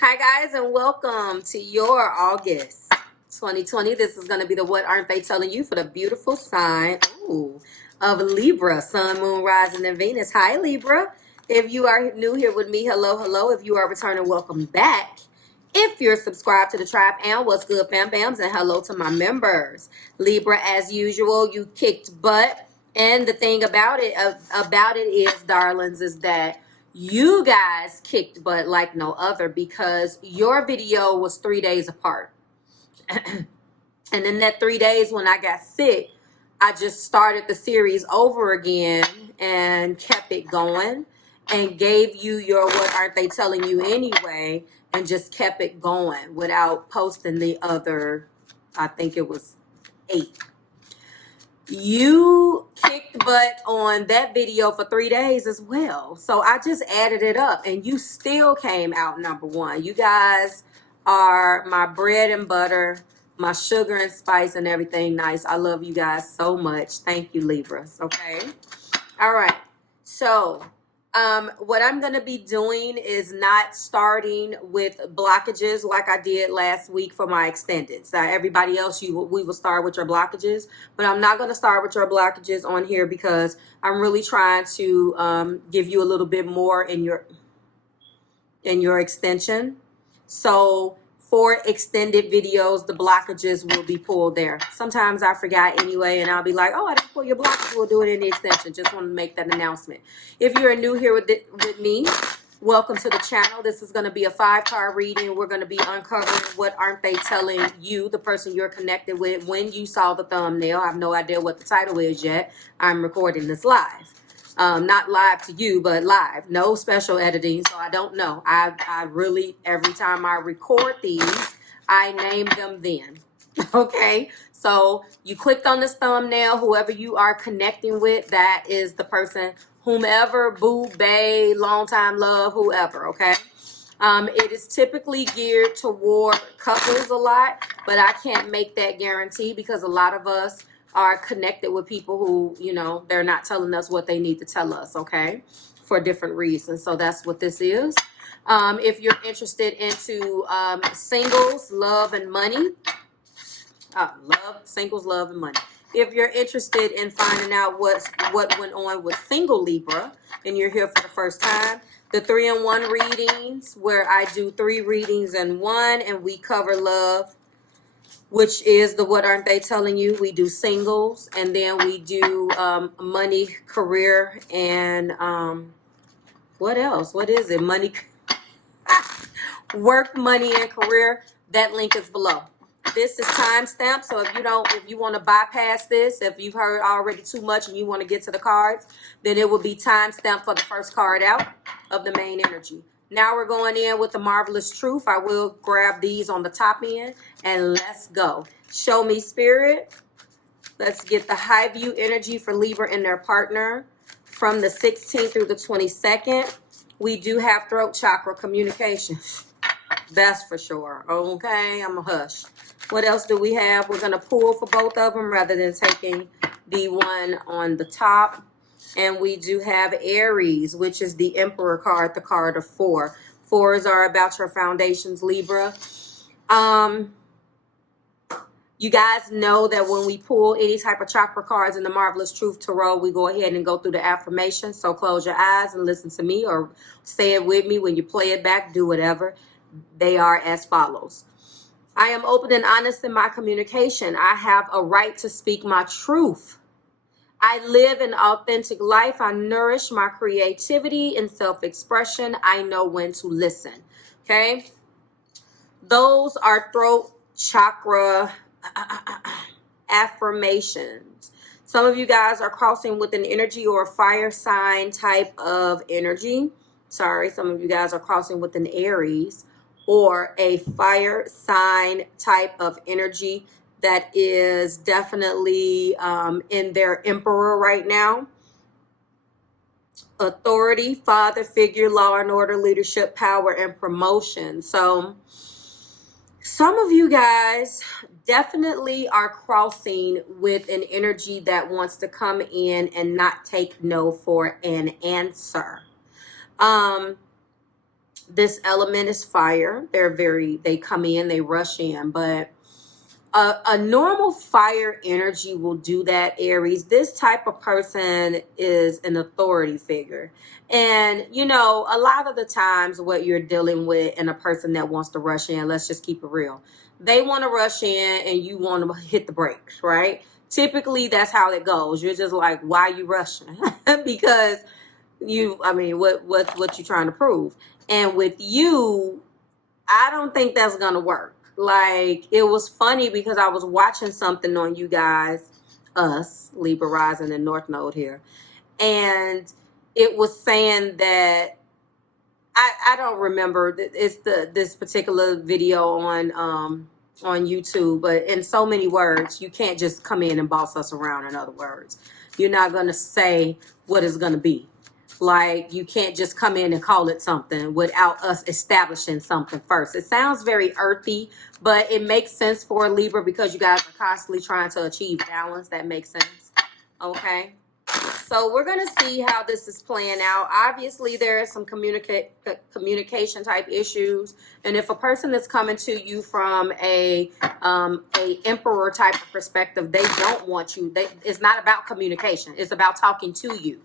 Hi guys, and welcome to your August 2020. This is going to be the What Aren't They Telling You for the beautiful sign of Libra, Sun, Moon, Rising, and Venus. Hi Libra. If you are new here with me, hello, hello. If you are returning, welcome back. If you're subscribed to the tribe, and what's good, fam bams, and hello to my members. Libra, as usual, you kicked butt. And the thing about it is, darlings, is that you guys kicked butt like no other because your video was 3 days apart. And in that 3 days when I got sick, I just started the series over again and kept it going and gave you your What Aren't They Telling You anyway, and just kept it going without posting the other, I think it was 8. You kicked butt on that video for 3 days as well. So I just added it up and you still came out number 1. You guys are my bread and butter, my sugar and spice and everything nice. I love you guys so much. Thank you, Libras. Okay. All right. So what I'm going to be doing is not starting with blockages like I did last week for my extendeds. Everybody else, we will start with your blockages, but I'm not going to start with your blockages on here because I'm really trying to give you a little bit more in your extension. So for extended videos, the blockages will be pulled there. Sometimes I forgot anyway, and I'll be like, oh, I didn't pull your blockages. We'll do it in the extension. Just want to make that announcement. If you're new here with me, welcome to the channel. This is going to be a 5-card reading. We're going to be uncovering what aren't they telling you, the person you're connected with, when you saw the thumbnail. I have no idea what the title is yet. I'm recording this live. Not live to you, but live. No special editing, so I don't know. I really, every time I record these, I name them then. Okay? So you clicked on this thumbnail. Whoever you are connecting with, that is the person, whomever, boo, bae, long time love, whoever, okay? It is typically geared toward couples a lot, but I can't make that guarantee because a lot of us are connected with people who, you know, they're not telling us what they need to tell us, okay, for different reasons. So that's what this is. If you're interested into singles, love, and money, singles, love, and money. If you're interested in finding out what went on with single Libra, and you're here for the first time, the 3-in-1 readings, where I do 3 readings in 1, and we cover love, which is the What Aren't They Telling You. We do singles, and then we do money, career, and what else? What is it? Money, work, money, and career. That link is below. This is timestamped, so if you want to bypass this, if you've heard already too much and you want to get to the cards, then it will be timestamped for the first card out of the main energy. Now we're going in with the marvelous truth. I will grab these on the top end and let's go. Show me spirit. Let's get the high view energy for Libra and their partner from the 16th through the 22nd. We do have throat chakra communication. That's for sure. Okay, I'm a hush. What else do we have? We're going to pull for both of them rather than taking the one on the top. And we do have Aries, which is the Emperor card, the card of 4. 4s are about your foundations, Libra. You guys know that when we pull any type of chakra cards in the Marvelous Truth Tarot, we go ahead and go through the affirmation. So close your eyes and listen to me, or say it with me when you play it back. Do whatever. They are as follows. I am open and honest in my communication. I have a right to speak my truth. I live an authentic life. I nourish my creativity and self-expression. I know when to listen. Okay? Those are throat chakra affirmations. Some of you guys are crossing with an energy or a fire sign type of energy. Sorry, some of you guys are crossing with an Aries or a fire sign type of energy that is definitely in their emperor right now. Authority, father figure, law and order, leadership, power, and promotion. So some of you guys definitely are crossing with an energy that wants to come in and not take no for an answer. This element is fire. They come in, they rush in, but a normal fire energy will do that, Aries. This type of person is an authority figure. And, you know, a lot of the times what you're dealing with in a person that wants to rush in, let's just keep it real. They want to rush in and you want to hit the brakes, right? Typically, that's how it goes. You're just like, why are you rushing? Because what you trying to prove? And with you, I don't think that's going to work. Like, it was funny because I was watching something on you guys, us, Libra rising and North Node here. And it was saying that, I don't remember, it's this particular video on YouTube, but in so many words, you can't just come in and boss us around. In other words, you're not going to say what it's going to be. Like, you can't just come in and call it something without us establishing something first. It sounds very earthy, but it makes sense for a Libra because you guys are constantly trying to achieve balance. That makes sense. Okay. So we're going to see how this is playing out. Obviously, there are some communication type issues. And if a person is coming to you from a emperor type of perspective, they don't want you. It's not about communication. It's about talking to you.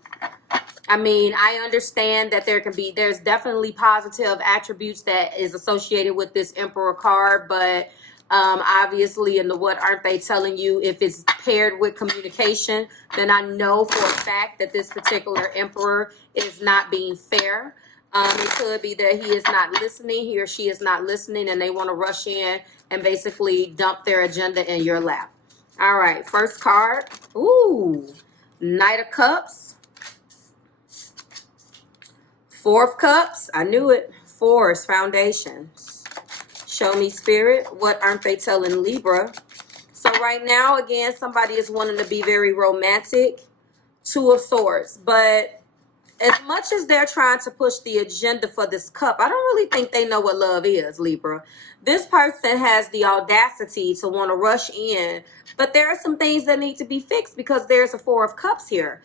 I mean, I understand that there's definitely positive attributes that is associated with this Emperor card, but obviously in the what aren't they telling you, if it's paired with communication, then I know for a fact that this particular Emperor is not being fair. It could be that he is not listening, he or she is not listening, and they want to rush in and basically dump their agenda in your lap. All right, first card. Ooh, Knight of Cups. Four of Cups. I knew it. Four is foundations. Show me, Spirit. What aren't they telling Libra? So right now, again, somebody is wanting to be very romantic. Two of Swords. But as much as they're trying to push the agenda for this cup, I don't really think they know what love is, Libra. This person has the audacity to want to rush in. But there are some things that need to be fixed because there's a Four of Cups here.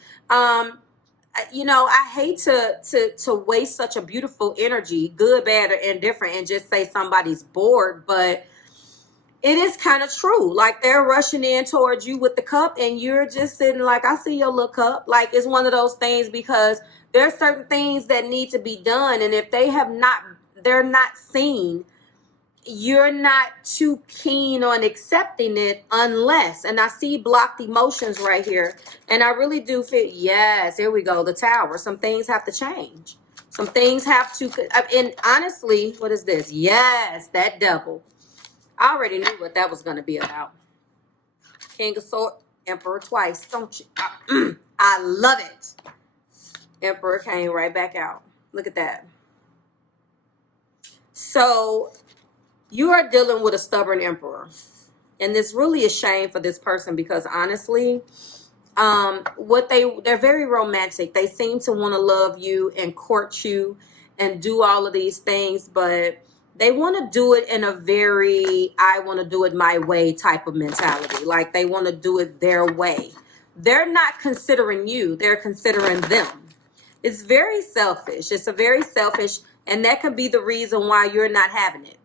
You know, I hate to waste such a beautiful energy, good, bad, or indifferent, and just say somebody's bored, but it is kind of true. Like, they're rushing in towards you with the cup, and you're just sitting like, I see your little cup. Like, it's one of those things because there are certain things that need to be done, and if they're not seen, you're not too keen on accepting it unless, and I see blocked emotions right here, and I really do feel, yes, here we go, the Tower. Some things have to change. Some things have to, and honestly, what is this? Yes, that Devil. I already knew what that was going to be about. King of Swords, Emperor twice, don't you? I love it. Emperor came right back out. Look at that. So you are dealing with a stubborn Emperor. And this really is shame for this person because honestly, they're very romantic. They seem to want to love you and court you and do all of these things, but they want to do it in a very, I want to do it my way type of mentality. Like, they want to do it their way. They're not considering you. They're considering them. It's very selfish. It's a very selfish, and that could be the reason why you're not having it.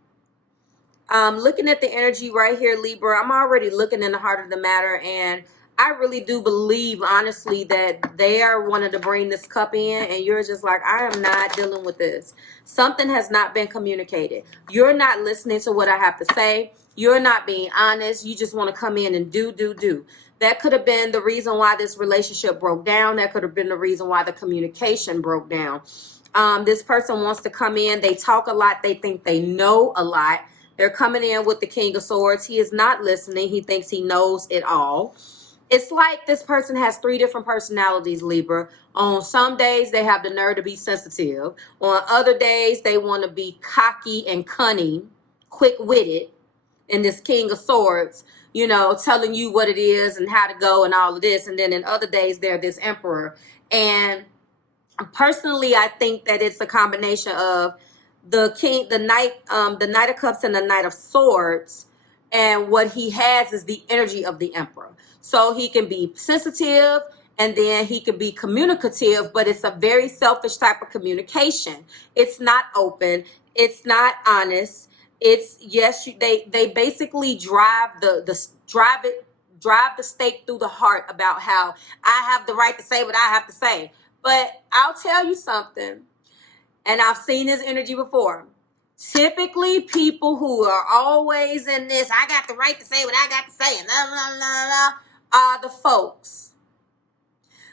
Looking at the energy right here, Libra, I'm already looking in the heart of the matter, and I really do believe, honestly, that they are wanting to bring this cup in, and you're just like, I am not dealing with this. Something has not been communicated. You're not listening to what I have to say. You're not being honest. You just want to come in and do. That could have been the reason why this relationship broke down. That could have been the reason why the communication broke down. This person wants to come in. They talk a lot. They think they know a lot. They're coming in with the King of Swords. He is not listening. He thinks he knows it all. It's like this person has three different personalities, Libra. On some days, they have the nerve to be sensitive. On other days, they want to be cocky and cunning, quick-witted. And this King of Swords, you know, telling you what it is and how to go and all of this. And then in other days, they're this Emperor. And personally, I think that it's a combination of the Knight of Cups and the Knight of Swords, and what he has is the energy of the Emperor. So he can be sensitive And then he could be communicative, but it's a very selfish type of communication. It's not open. It's not honest. It's yes, they basically drive drive the stake through the heart about how I have the right to say what I have to say. But I'll tell you something, and I've seen this energy before. Typically, people who are always in this, I got the right to say what I got to say, and blah, blah, blah, blah, are the folks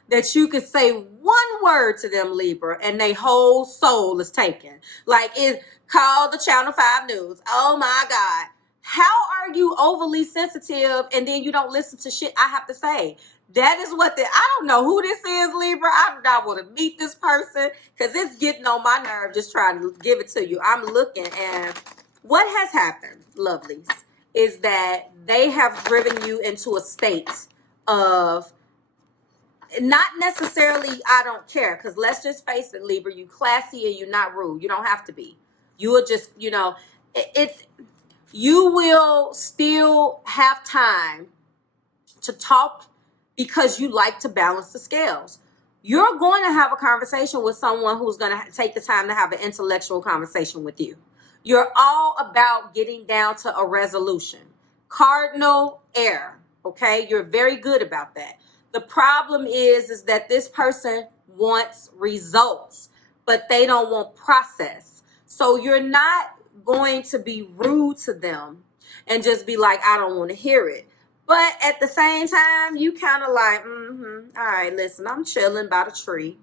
that you could say one word to them, Libra, and their whole soul is taken. Like, it called the Channel 5 News. Oh my God. How are you overly sensitive and then you don't listen to shit I have to say? That is what I don't know who this is, Libra. I do not want to meet this person because it's getting on my nerve just trying to give it to you. I'm looking, and what has happened, lovelies, is that they have driven you into a state of not necessarily I don't care, because let's just face it, Libra, you classy and you're not rude. You don't have to be. You will just, you will still have time to talk because you like to balance the scales. You're going to have a conversation with someone who's going to take the time to have an intellectual conversation with you. You're all about getting down to a resolution. Cardinal air, okay? You're very good about that. The problem is that this person wants results, but they don't want process. So you're not going to be rude to them and just be like, I don't want to hear it. But at the same time, you kind of like, all right, listen, I'm chilling by the tree.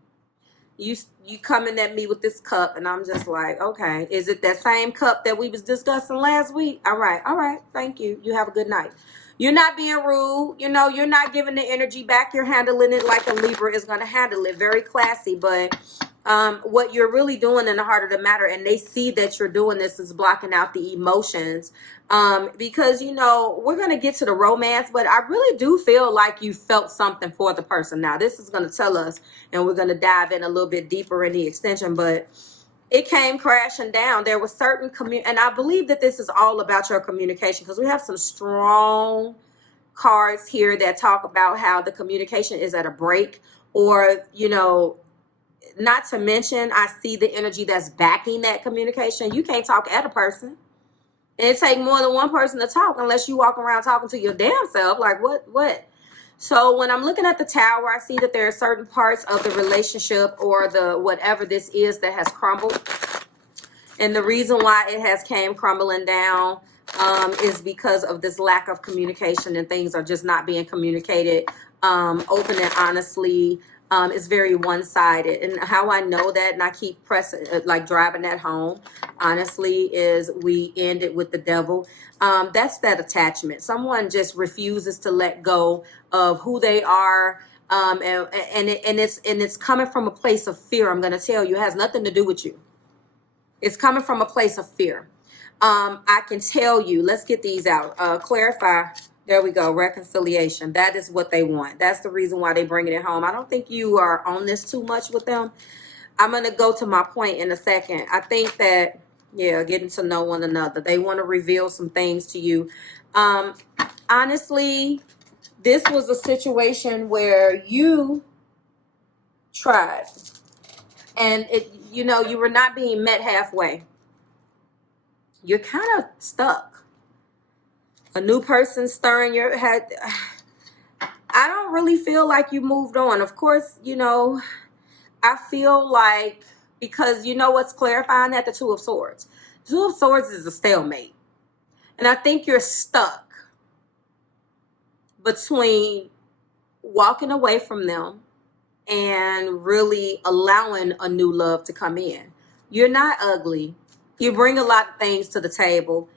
You coming at me with this cup, and I'm just like, okay, is it that same cup that we was discussing last week? All right, thank you. You have a good night. You're not being rude. You're not giving the energy back. You're handling it like a Libra is going to handle it. Very classy, but what you're really doing in the heart of the matter, and they see that you're doing this, is blocking out the emotions. Because, we're going to get to the romance, but I really do feel like you felt something for the person. Now, this is going to tell us, and we're going to dive in a little bit deeper in the extension, but it came crashing down. There was certain and I believe that this is all about your communication, because we have some strong cards here that talk about how the communication is at a break, or, not to mention, I see the energy that's backing that communication. You can't talk at a person. And it takes more than one person to talk unless you walk around talking to your damn self. Like, what? So when I'm looking at the Tower, I see that there are certain parts of the relationship or the whatever this is that has crumbled. And the reason why it has came crumbling down is because of this lack of communication, and things are just not being communicated open and honestly. It's very one-sided. And how I know that, and I keep pressing, like driving that home, honestly, is we ended with the Devil. That's that attachment. Someone just refuses to let go of who they are. And it's coming from a place of fear. I'm going to tell you, it has nothing to do with you. It's coming from a place of fear. I can tell you, let's get these out. Clarify. There we go. Reconciliation. That is what they want. That's the reason why they bring it home. I don't think you are on this too much with them. I'm going to go to my point in a second. I think that, getting to know one another. They want to reveal some things to you. Honestly, this was a situation where you tried. And, you were not being met halfway. You're kind of stuck. A new person stirring your head. I don't really feel like you moved on. Of course, I feel like, because what's clarifying that? The Two of Swords. The Two of Swords is a stalemate. And I think you're stuck between walking away from them and really allowing a new love to come in. You're not ugly. You bring a lot of things to the table.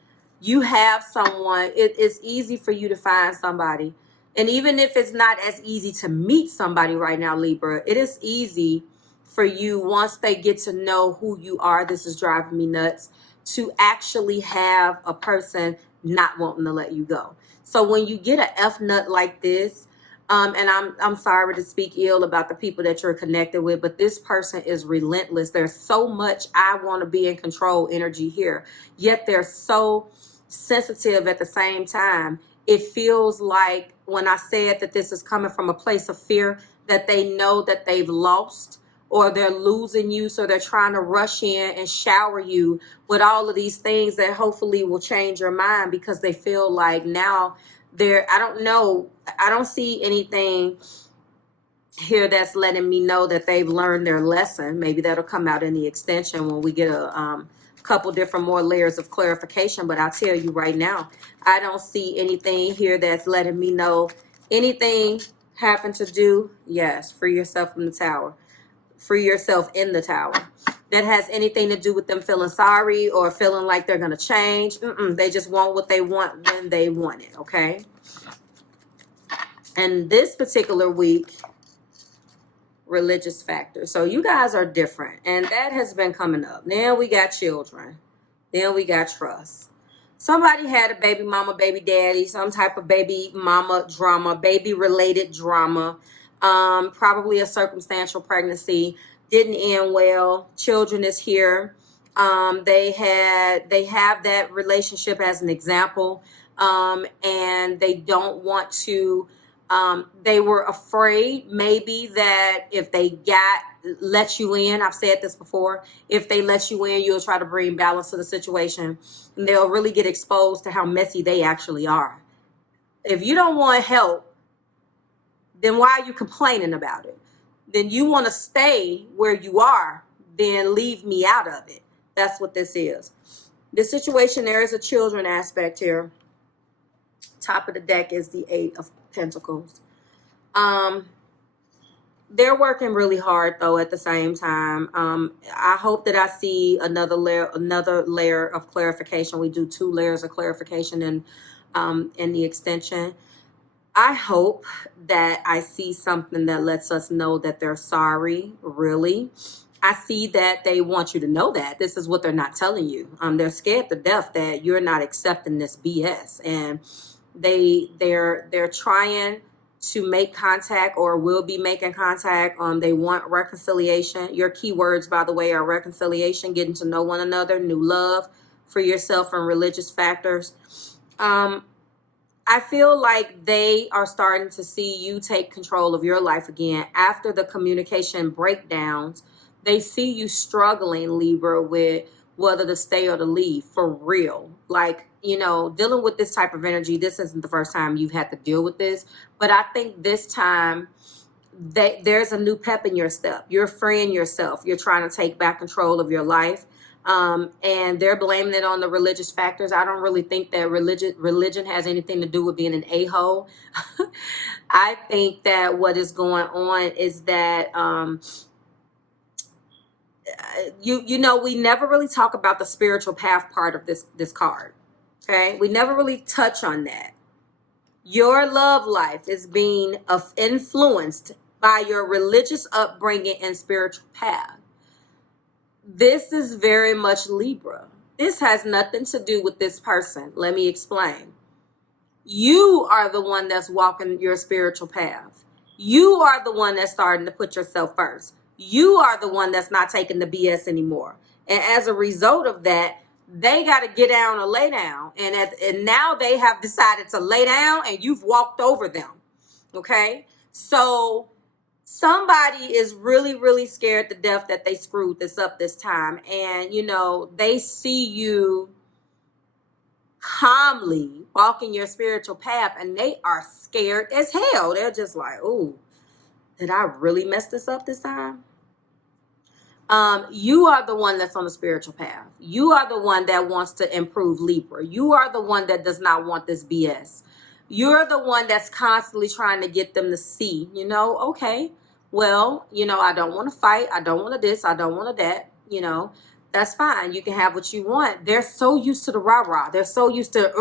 You have someone. It is easy for you to find somebody. And even if it's not as easy to meet somebody right now, Libra, it is easy for you, once they get to know who you are, this is driving me nuts, to actually have a person not wanting to let you go. So when you get an F nut like this, and I'm sorry to speak ill about the people that you're connected with, but this person is relentless. There's so much I want to be in control energy here, yet they're so sensitive at the same time. It feels like when I said that this is coming from a place of fear, that they know that they've lost, or they're losing you, so they're trying to rush in and shower you with all of these things that hopefully will change your mind, because they feel like now I don't know, I don't see anything here that's letting me know that they've learned their lesson. Maybe that'll come out in the extension when we get a couple different more layers of clarification. But I'll tell you right now, I don't see anything here that's letting me know anything having to do, yes, free yourself from the tower, free yourself in the tower, that has anything to do with them feeling sorry or feeling like they're going to change. They just want what they want when they want it, okay? And this particular week, religious factor. So you guys are different, and that has been coming up. Then we got children. Then we got trust. Somebody had a baby mama, baby daddy, some type of baby mama drama, baby related drama, probably a circumstantial pregnancy, didn't end well. Children is here. They have that relationship as an example, and they don't want to. They were afraid maybe that if they let you in, I've said this before, if they let you in, you'll try to bring balance to the situation, and they'll really get exposed to how messy they actually are. If you don't want help, then why are you complaining about it? Then you want to stay where you are, then leave me out of it. That's what this is. This situation, there is a children aspect here. Top of the deck is the 8 of Pentacles. They're working really hard though at the same time. I hope that I see another layer of clarification. We do 2 layers of clarification in the extension. I hope that I see something that lets us know that they're sorry, really. I see that they want you to know that. This is what they're not telling you. They're scared to death that you're not accepting this BS, and they're trying to make contact, or will be making contact. They want reconciliation. Your keywords, by the way, are reconciliation, getting to know one another, new love for yourself, and religious factors. I feel like they are starting to see you take control of your life again after the communication breakdowns. They see you struggling, Libra, with whether to stay or to leave, for real. Like, you know, dealing with this type of energy, this isn't the first time you've had to deal with this. But I think this time there's a new pep in your step. You're freeing yourself. You're trying to take back control of your life. And they're blaming it on the religious factors. I don't really think that religion has anything to do with being an a-hole. I think that what is going on is that you know, we never really talk about the spiritual path part of this card. Okay, we never really touch on that. Your love life is being influenced by your religious upbringing and spiritual path. This is very much Libra. This has nothing to do with this person. Let me explain. You are the one that's walking your spiritual path. You are the one that's starting to put yourself first. You are the one that's not taking the BS anymore. And as a result of that, they got to get down or lay down. And now they have decided to lay down, and you've walked over them. Okay? So somebody is really, really scared to death that they screwed this up this time. And, you know, they see you calmly walking your spiritual path, and they are scared as hell. They're just like, ooh, did I really mess this up this time? You are the one that's on the spiritual path. You are the one that wants to improve, Libra. You are the one that does not want this BS. You're the one that's constantly trying to get them to see, you know, okay, well, you know, I don't want to fight. I don't want to this. I don't want to that. You know, that's fine. You can have what you want. They're so used to the rah-rah. They're so used to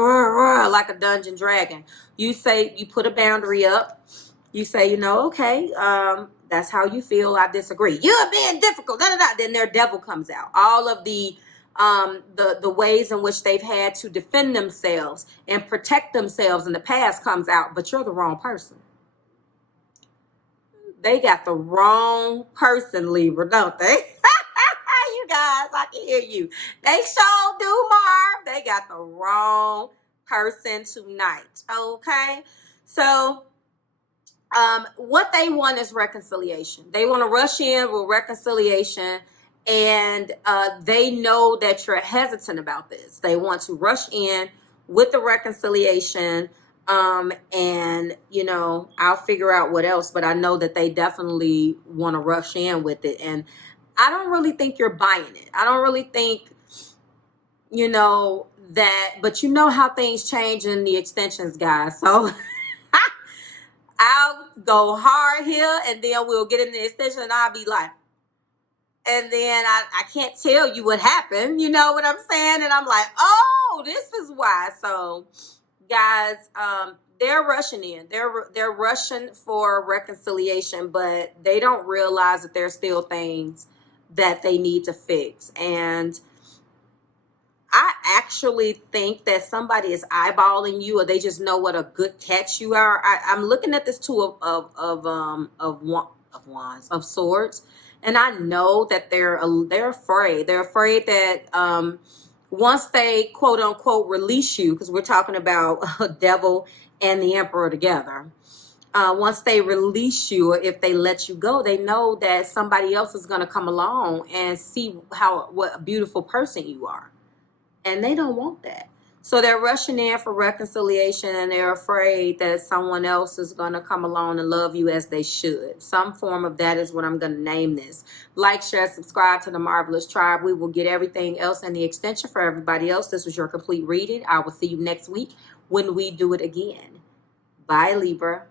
like a dungeon dragon. You say, you put a boundary up. You say, you know, okay, that's how you feel. I disagree. You're being difficult. Da, da, da. Then their devil comes out. All of the ways in which they've had to defend themselves and protect themselves in the past comes out. But you're the wrong person. They got the wrong person, Libra, don't they? You guys, I can hear you. They sure do, Marv. They got the wrong person tonight. Okay, so What they want is reconciliation. They want to rush in with reconciliation, and they know that you're hesitant about this. They want to rush in with the reconciliation, and you know, I'll figure out what else, but I know that they definitely want to rush in with it. And I don't really think you're buying it. I don't really think, you know, that, but you know how things change in the extensions, guys. So I'll go hard here, and then we'll get in the extension, and I'll be like, and then I can't tell you what happened. You know what I'm saying? And I'm like, oh, this is why. So, guys, they're rushing in. They're rushing for reconciliation, but they don't realize that there's still things that they need to fix. And I actually think that somebody is eyeballing you, or they just know what a good catch you are. I'm looking at this two of swords, and I know that they're afraid. They're afraid that once they quote unquote release you, because we're talking about devil and the emperor together. Once they release you, or if they let you go, they know that somebody else is going to come along and see what a beautiful person you are. And they don't want that. So they're rushing in for reconciliation, and they're afraid that someone else is going to come along and love you as they should. Some form of that is what I'm going to name this. Like, share, subscribe to the Marvelous Tribe. We will get everything else in the extension for everybody else. This was your complete reading. I will see you next week when we do it again. Bye, Libra.